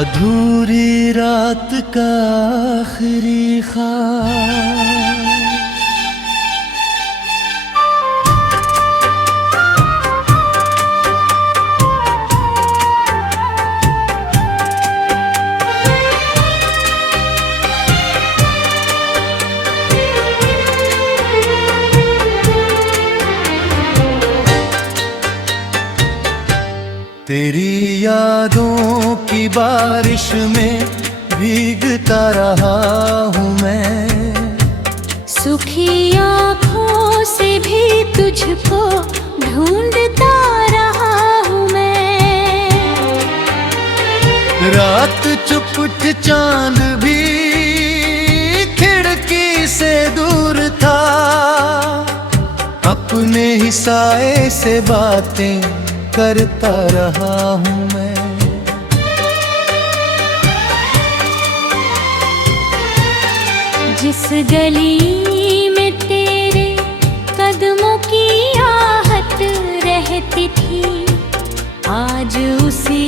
अधूरी रात का आखिरी ख्वाब, तेरी यादों की बारिश में भीगता रहा हूँ मैं, सूखी आँखों से भी तुझको ढूंढता रहा हूँ मैं। रात चुप चांद भी खिड़की से दूर था, अपने ही साए से बातें करता रहा हूँ मैं। जिस गली में तेरे कदमों की आहट रहती थी, आज उसी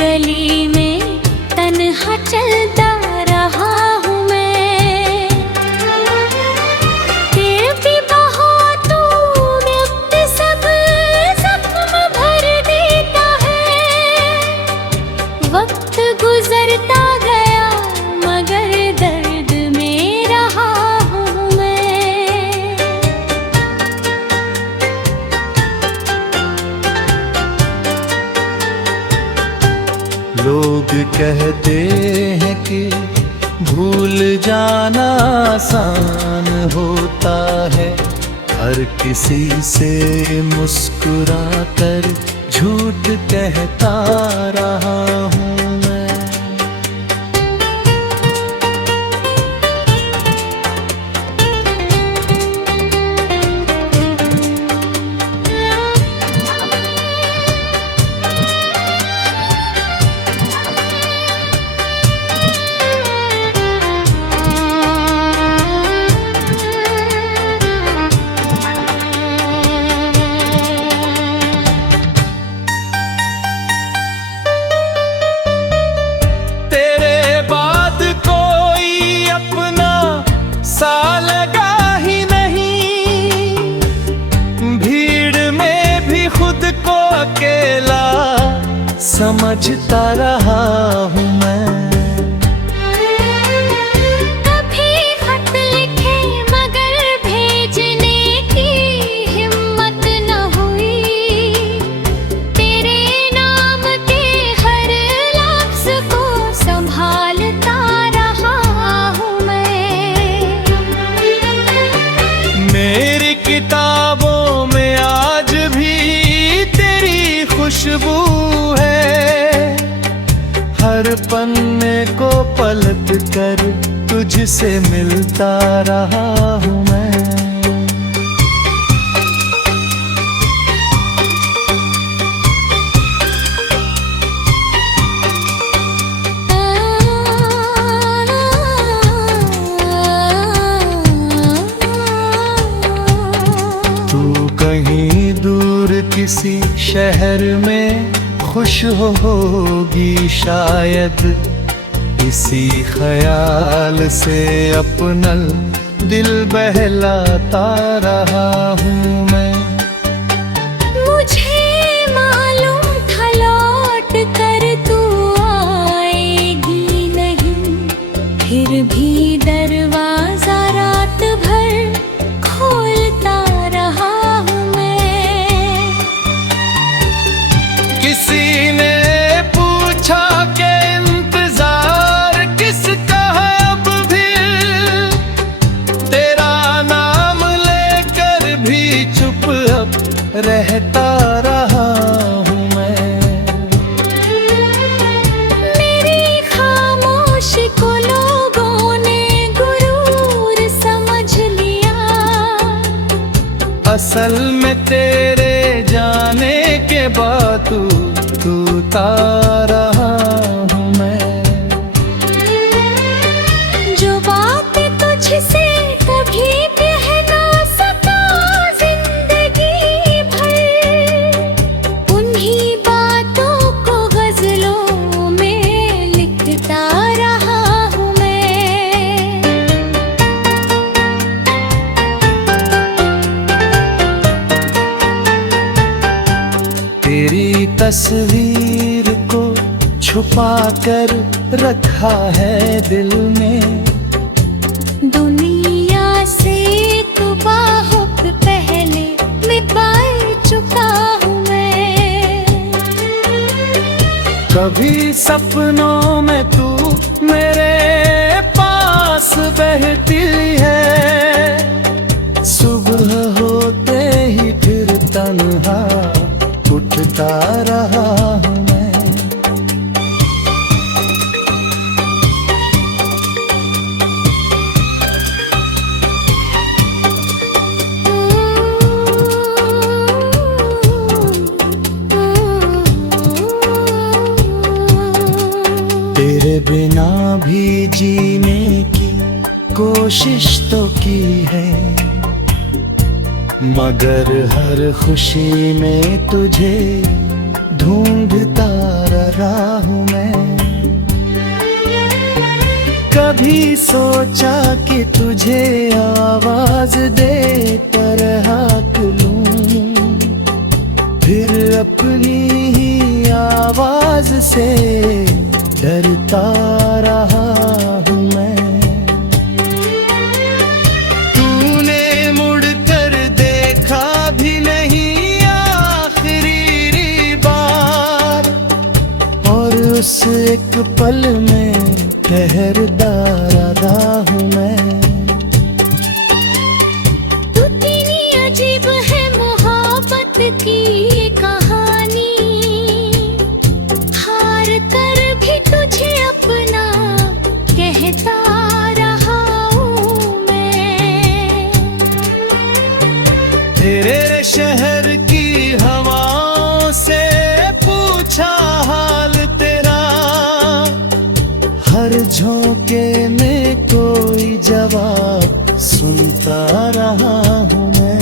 गली में तन्हा चलता रहा हूँ मैं। फिर भी बहुत वक्त सब जख्म भर देता है, वक्त गुजरता गया मगर दर्द में रहा हूँ मैं। लोग कहते हैं कि भूल जाना आसान होता है, हर किसी से मुस्कुरा कर झूठ कहता रहा हूँ मैं। अकेला समझता रहा हूँ मैं। कभी खत लिखे मगर भेजने की हिम्मत न हुई, तेरे नाम के हर लफ्ज को संभालता रहा हूँ मैं। मेरी किताबों में आज भी खुशबू है, हर पन्ने को पलट कर तुझसे मिलता रहा हूँ मैं। तू कहीं दूर किसी शहर में खुश होगी शायद, इसी ख्याल से अपना दिल बहलाता रहा हूँ मैं। मुझे मालूम था लौट कर तू आएगी नहीं, फिर भी दरवाजा रात भर खोलता रहा हूँ मैं। किसी ने पूछा कि इंतजार किसका है, अब भी तेरा नाम लेकर भी चुप अब रहता रहा हूँ मैं। मेरी खामोशी को लोगों ने गुरूर समझ लिया, असल में तेरे जाने के बाद तू रहा हूँ मैं। जो बात तुझसे कभी कह ना सका जिंदगी भर, उन्हीं बातों को गजलों में तेरी तस्वीर को छुपा कर रखा है दिल में। दुनिया से तो बहुत पहले मैं पाई चुका हूँ मैं। कभी सपनों में तू मेरे पास बहती है, सुबह होते ही फिर तन्हा उठता रहा हूँ मैं। तेरे बिना भी जीने की कोशिश तो की है, मगर हर खुशी में तुझे ढूंढता रहा हूँ मैं। कभी सोचा कि तुझे आवाज देकर हाक लूं, फिर अपनी ही आवाज से डरता रहा हूँ मैं। तूने मुड़ कर देखा भी नहीं आखिरी बार, और उस एक पल में ठहरता रहा हूँ मैं। तू तेरी अजीब है मोहब्बत की ये कहानी, हार कर भी तुझे अपना कहता रहा हूँ मैं। तेरे शहर की हवाओं से पूछा हाल तेरा, हर झोंके में कोई जवाब सुनता रहा हूँ मैं।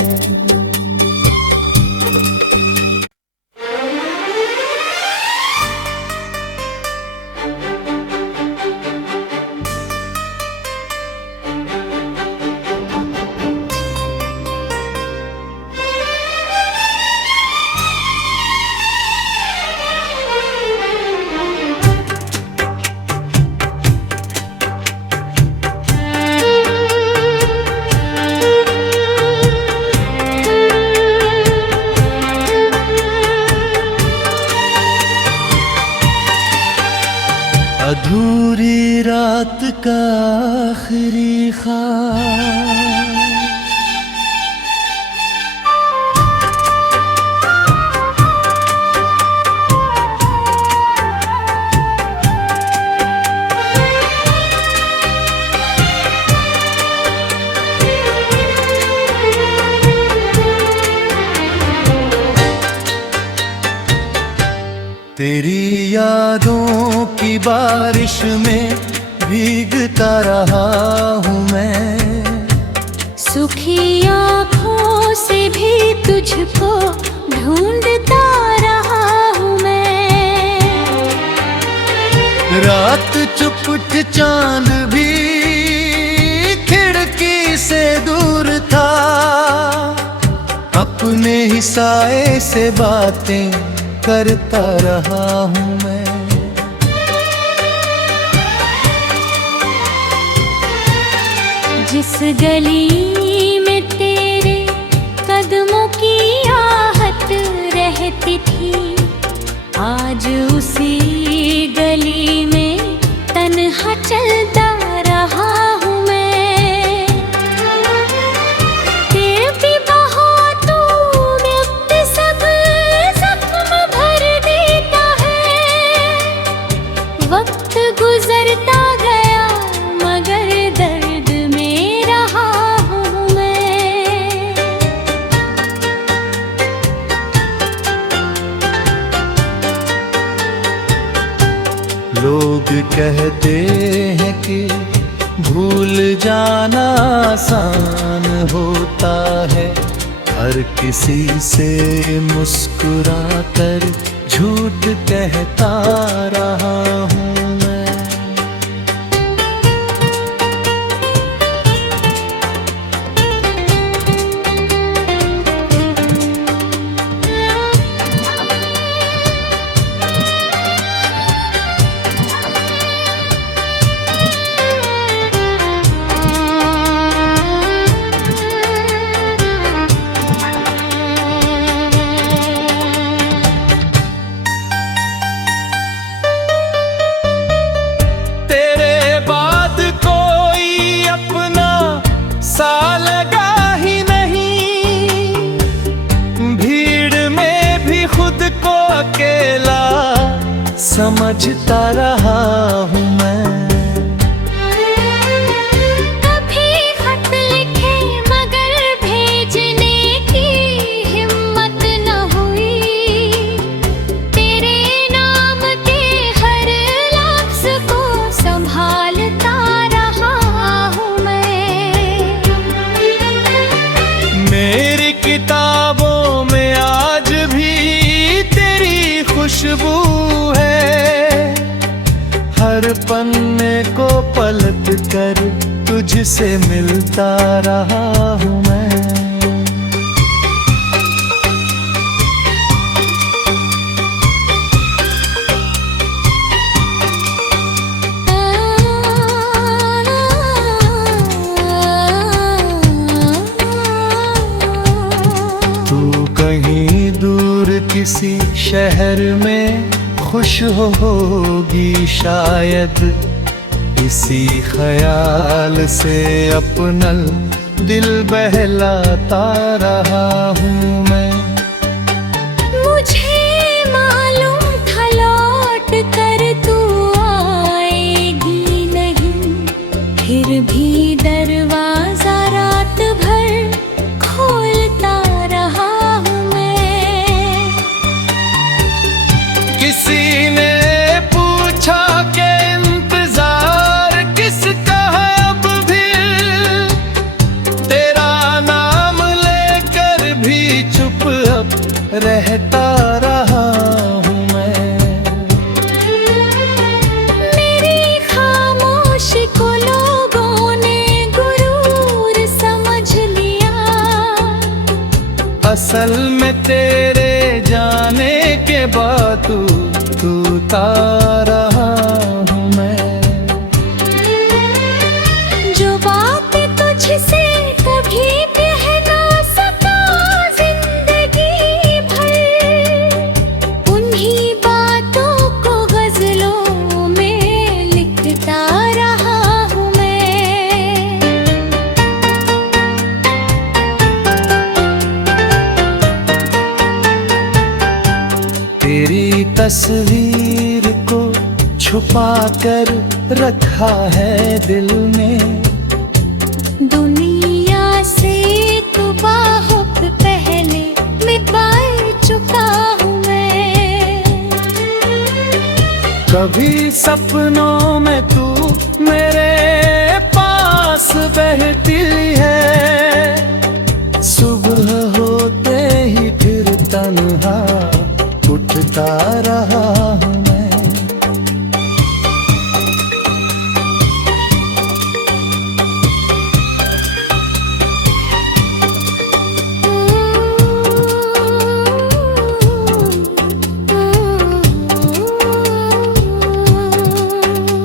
अधूरी रात का आखिरी ख्वाब, तेरी यादों की बारिश में भीगता रहा हूँ मैं। सुखी आँखों से भी तुझको ढूंढता रहा हूँ मैं। रात चुप चांद भी खिड़की से दूर था, अपने ही साए से बातें करता रहा हूँ मैं। जिस गली में तेरे कदमों की आहट रहती थी, आज उसी गली में तन्हा चलता रहा हूँ मैं। फिर भी बहुत वक्त सब जख्म भर देता है, वक्त गुजरता गया मगर दर्द में रहा हूँ मैं। लोग कहते हैं कि भूल जाना आसान होता है, हर किसी से मुस्कुरा कर झूठ कहता रहा हूँ मैं। समझता रहा हूँ मैं। कभी खत लिखे मगर भेजने की हिम्मत न हुई। तेरे नाम के हर लफ्ज को संभालता रहा हूँ मैं। मेरी किताबों में आज भी तेरी खुशबू है। हर पन्ने को पलट कर तुझसे मिलता रहा हूँ मैं। तू कहीं दूर किसी शहर में खुश होगी शायद। इसी ख्याल से अपना दिल बहलाता रहा हूँ मैं। मुझे मालूम था लौट कर तू आएगी नहीं। फिर भी दरवाजा रात भर खोलता रहा हूँ मैं। किसी ने पूछा कि इंतजार किसका है अब भी। तेरा नाम लेकर भी चुप अब रहता रहा हूँ मैं। मेरी खामोशी को लोगों ने गुरूर समझ लिया। असल में तेरे जाने के बाद तू ता रहा हूँ मैं। जो बात तुझसे कभी कह ना सका जिंदगी भर, उन्हीं बातों को गजलों में लिखता रहा हूँ मैं। तेरी तस्वीर को छुपा कर रखा है दिल में। दुनिया से तू बहुत पहले मिट चुका हूँ मैं। कभी सपनों में तू मेरे पास बहती है। सुबह होते ही फिर तन्हा उठता रहा हूँ मैं।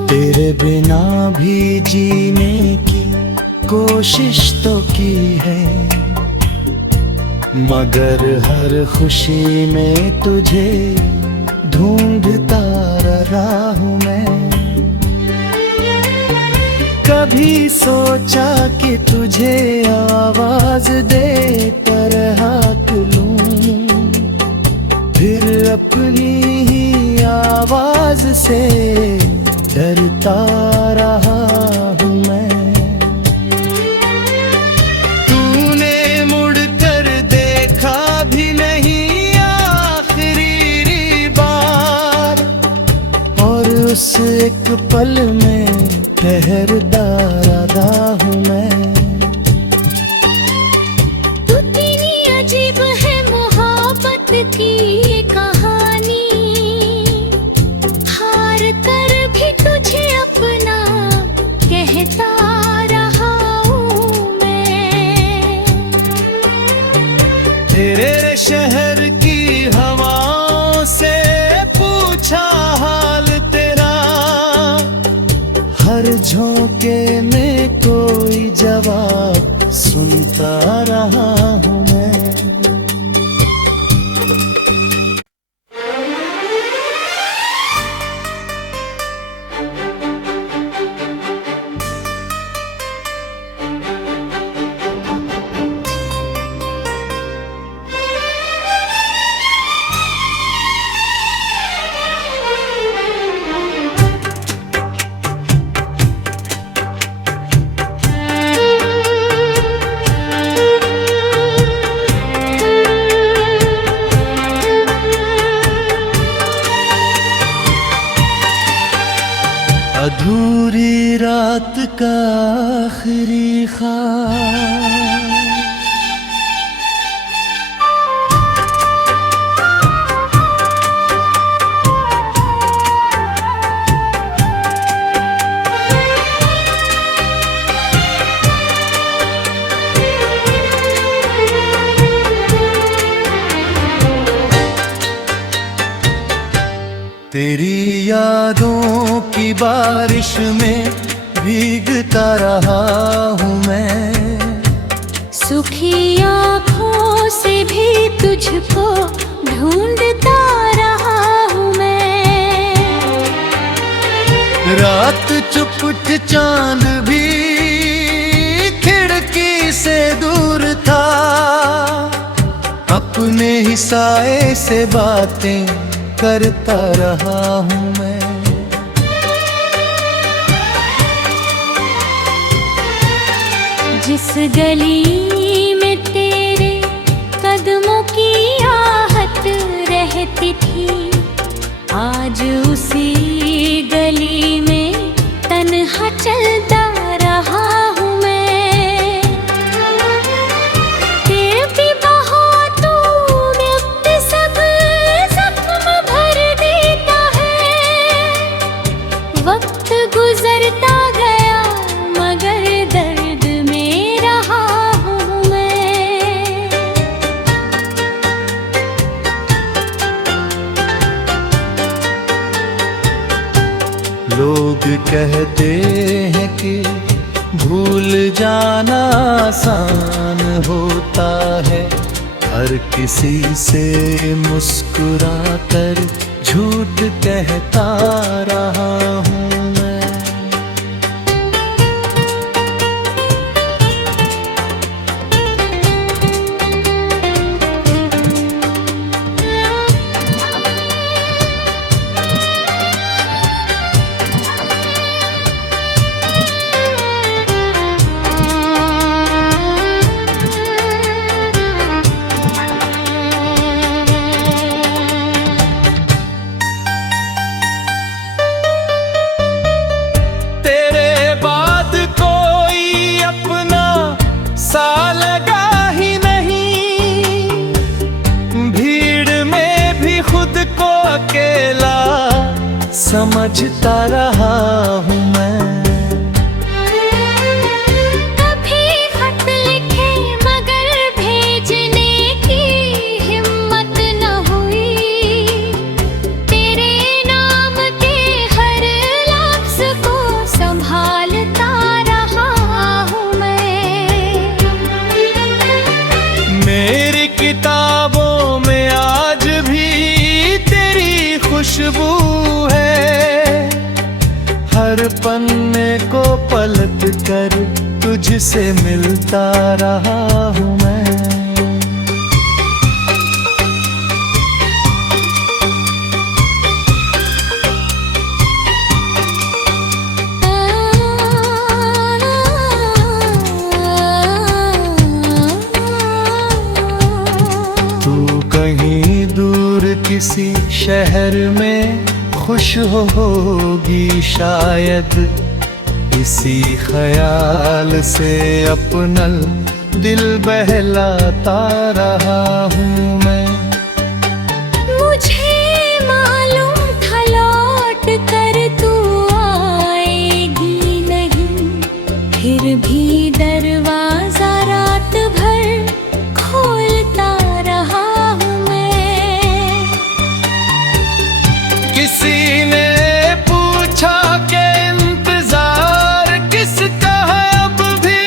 तेरे बिना भी जीने की कोशिश तो की है, मगर हर खुशी में तुझे ढूंढता रहा हूँ मैं। कभी सोचा कि तुझे आवाज देकर हाक लूं, फिर अपनी ही आवाज से डरता रहा हूँ मैं। तूने मुड़कर देखा भी नहीं आखिरी बार, और उस एक पल में ठहरता रहा हूँ मैं। तू तेरी अजीब है मोहब्बत की ये कहानी, हार कर भी तुझे अपना कहता रहा हूँ मैं। तेरे शहर की हवाओं से पूछा हाल तेरा, हर झोंके में कोई जवाब सुनता रहा हूँ मैं। अधूरी रात का आखिरी ख्वाब, तेरी यादों की बारिश में भीगता रहा हूँ मैं, सूखी आँखों से भी तुझको ढूंढता रहा हूँ मैं। रात चुप चांद भी खिड़की से दूर था, अपने ही साए से बातें करता रहा हूँ मैं। जिस गली में तेरे कदमों की आहट रहती थी, आज उसी गली में तन्हा चलता रहा हूँ मैं। फिर भी बहुत वक्त सब जख्म भर देता है, वक्त गुजरता गया मगर दर्द में रहा हूँ मैं। लोग कहते हैं कि भूल जाना आसान होता है, हर किसी से मुस्कुरा कर झूठ कहता रहा हूँ मैं। अकेला समझता रहा हूँ मैं। कभी खत लिखे मगर भेजने की हिम्मत न हुई, तेरे नाम के हर लफ्ज को संभालता रहा हूँ मैं। मेरी किताबों में आज भी खुशबू है, हर पन्ने को पलट कर तुझसे मिलता रहा हूँ मैं। तू कहीं दूर किसी शहर में खुश होगी शायद, इसी ख्याल से अपना दिल बहलाता रहा हूँ मैं। मुझे मालूम था लौट कर तू आएगी नहीं, फिर भी दरवाजा रात भर खोलता रहा हूँ मैं। किसी ने पूछा कि इंतजार किसका है अब भी,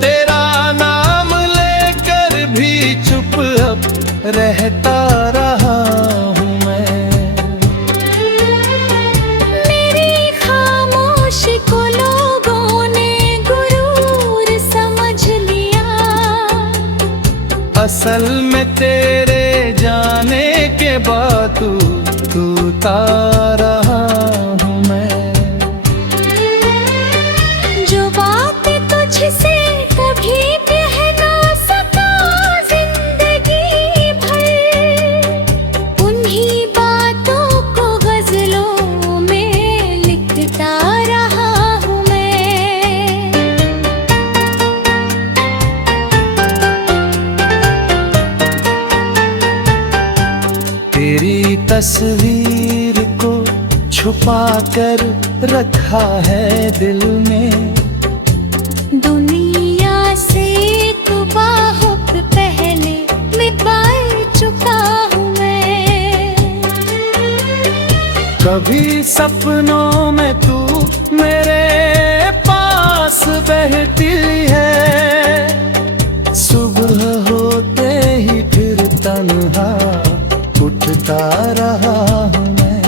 तेरा नाम लेकर भी चुप अब रहता रहा हूँ मैं। मेरी खामोशी को लोगों ने गुरूर समझ लिया, असल में तेरे जाने के बाद तू रहा हूँ मैं। जो बात तुझसे कभी कह ना सका जिंदगी भर, उन्हीं बातों को गजलों में तेरी तस्वीर को छुपा कर रखा है दिल में। दुनिया से तू बहुत पहले मिट चुका हूँ मैं। कभी सपनों में तू मेरे पास बहती है, सुबह होते ही फिर तन्हा उठता रहा हूँ मैं।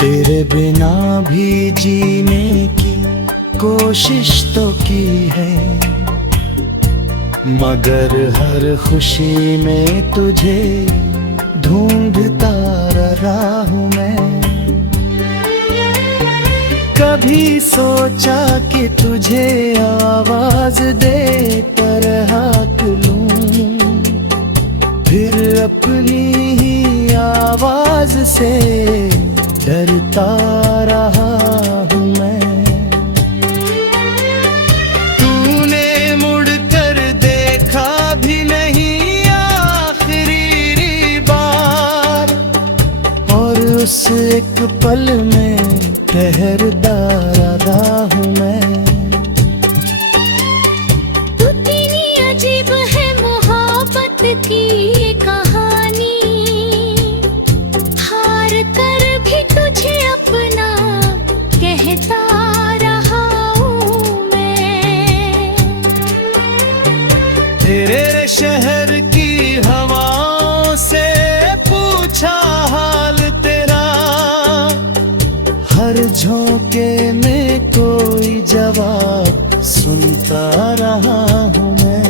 तेरे बिना भी जीने की कोशिश तो की है, मगर हर खुशी में तुझे ढूंढता रहा हूँ मैं। कभी सोचा कि तुझे आवाज देकर हाक लूं, फिर अपनी ही आवाज से डरता रहा हूँ मैं। तूने मुड़कर देखा भी नहीं आखिरी बार, और उस एक पल में ठहरता रहा हूँ मैं। तू तेरी अजीब है मोहब्बत की ये कहानी, हार कर भी तुझे अपना कहता रहा हूँ मैं। तेरे शहर की हवाओं से पूछा हाल तेरा, हर झोंके में कोई जवाब सुनता रहा हूँ मैं।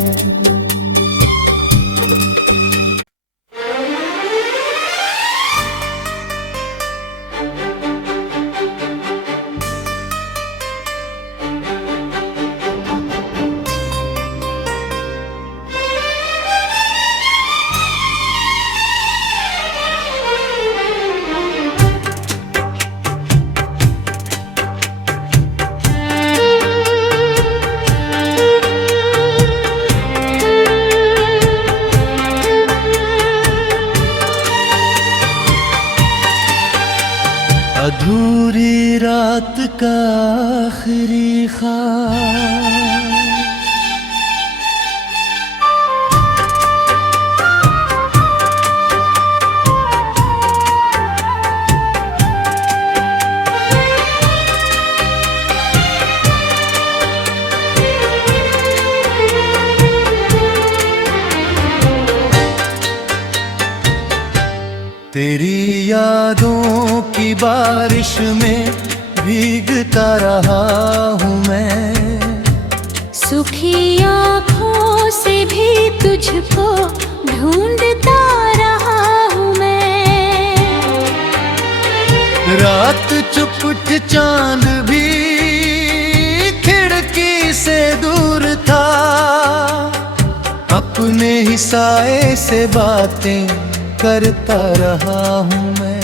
अधूरी रात का आखिरी ख्वाब, तेरी यादों की बारिश में भीगता रहा हूँ मैं। सुखी आँखों से भी तुझको ढूंढता रहा हूँ मैं। रात चुप चांद भी खिड़की से दूर था, अपने ही साए से बातें करता रहा हूँ मैं।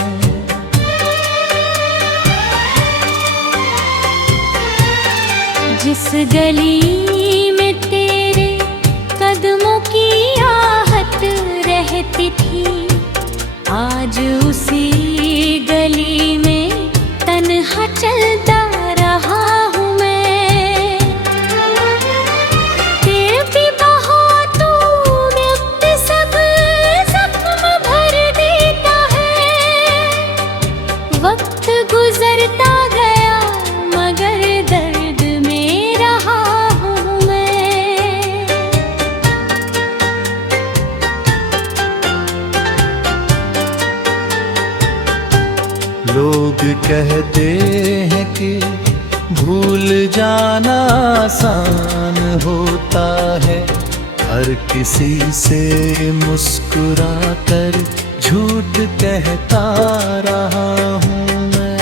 जिस गली में तेरे कदमों की आहट रहती थी, आज उसी गली में तन्हा चलता रहा हूँ मैं। तेरे भी बहुत व्यक्त सब जख्म भर देता है, वक्त गुजरता गया मगर दर्द में रहा हूँ मैं। लोग कहते हैं कि भूल जाना आसान होता है, हर किसी से मुस्कुरा कर झूठ कहता रहा हूँ मैं।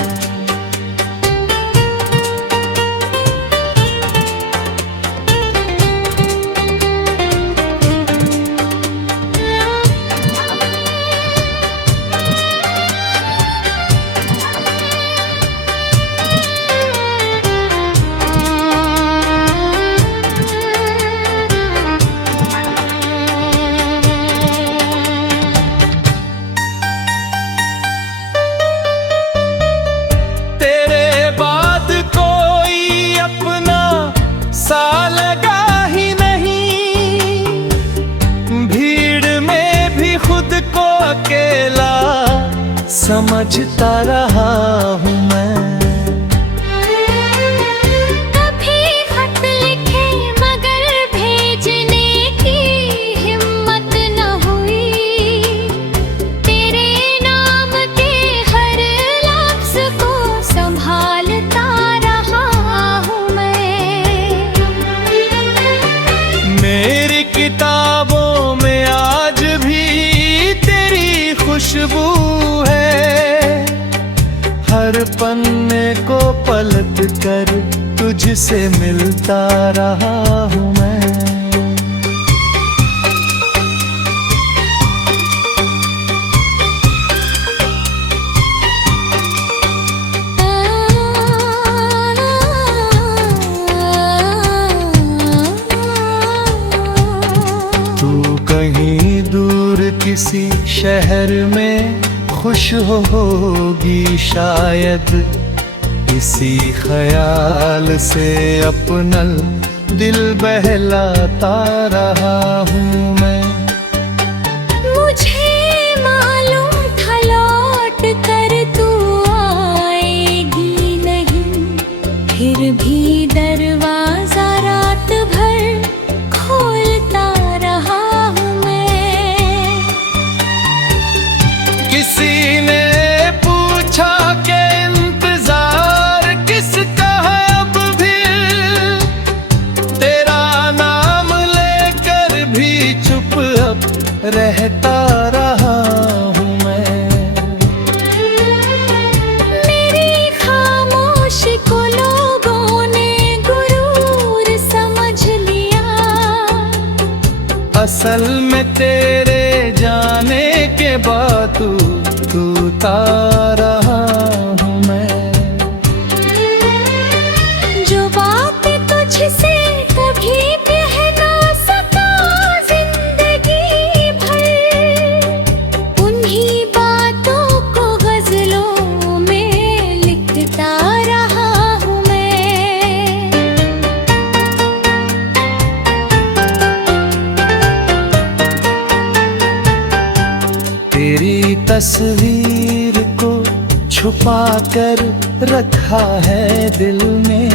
समझता रहा हूँ मैं। कभी खत लिखे मगर भेजने की हिम्मत न हुई, तेरे नाम के हर लफ्ज को संभालता रहा हूँ मैं। मेरी किताबों में आज भी तेरी खुशबू है, हर पन्ने को पलट कर तुझसे मिलता रहा हूँ मैं। तू कहीं दूर किसी शहर में खुश होगी शायद, इसी ख्याल से अपना दिल बहलाता रहा हूँ मैं। मुझे मालूम था लौट कर तू आएगी नहीं, फिर भी दरवाजा रात भर खोलता रहा हूँ मैं। किसी ने पूछा कि इंतजार किसका है अब भी, तेरा नाम लेकर भी चुप अब रहता रहा हूँ मैं। मेरी खामोशी को लोगों ने गुरूर समझ लिया, असल में तेरे जाने के बाद तू रहा हूँ मैं। जो बात तुझसे कभी कह ना सका जिंदगी भर, उन्हीं बातों को गजलों में लिखता रहा हूँ मैं। तेरी तस्वीर को छुपा कर रखा है दिल में,